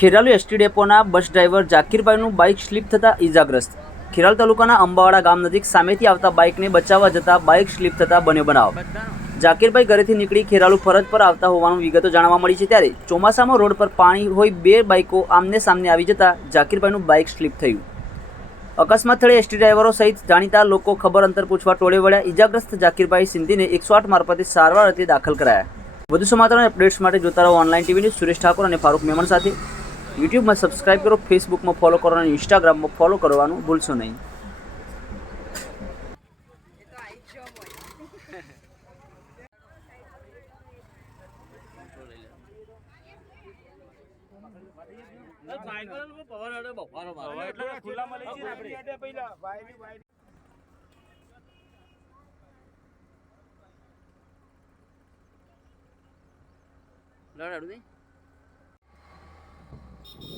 Kheralu ST ડેપોના bus driver જાકીરભાઈનું bike slip થતાં ઈજાગ્રસ્ત. ખેરાલ તાલુકાના અંબાવાડા ગામ નજીક સામેથી આવતા બાઇકને બચાવવા જતાં બાઇક સ્લીપ થતાં બન્યો બનાવ. જાકીરભાઈ ઘરેથી નીકળી ખેરાલુ ફરજ પર આવતા હોવાનું વિગતો જાણવા મળી છે ત્યારે ચોમાસામાં રોડ પર પાણી હોય બે બાઇકો આમને સામને આવી જતાં જાકીરભાઈનું બાઇક સ્લીપ થયું. અકસ્માત સ્થળે એસટી ડ્રાઈવરો સહિત જાણીતા લોકો ખબર અંતર પૂછવા ટોળે વળ્યા ઈજાગ્રસ્ત જાકીરભાઈ સિંધીને એકસો આઠ મારફતે સારવાર અર્થે દાખલ કરાયા. વધુ સમાચાર અપડેટ્સ માટે જોતા રહો online TV news Suresh Thakor અને ફારૂક મેમણ સાથે યુટ્યુબમાં સબસ્ક્રાઇબ કરો ફેસબુકમાં ફોલો કરો અને ઇન્સ્ટાગ્રામમાં ફોલો કરવાનું ભૂલશો નહીં. લડાડું નહીં Thank you.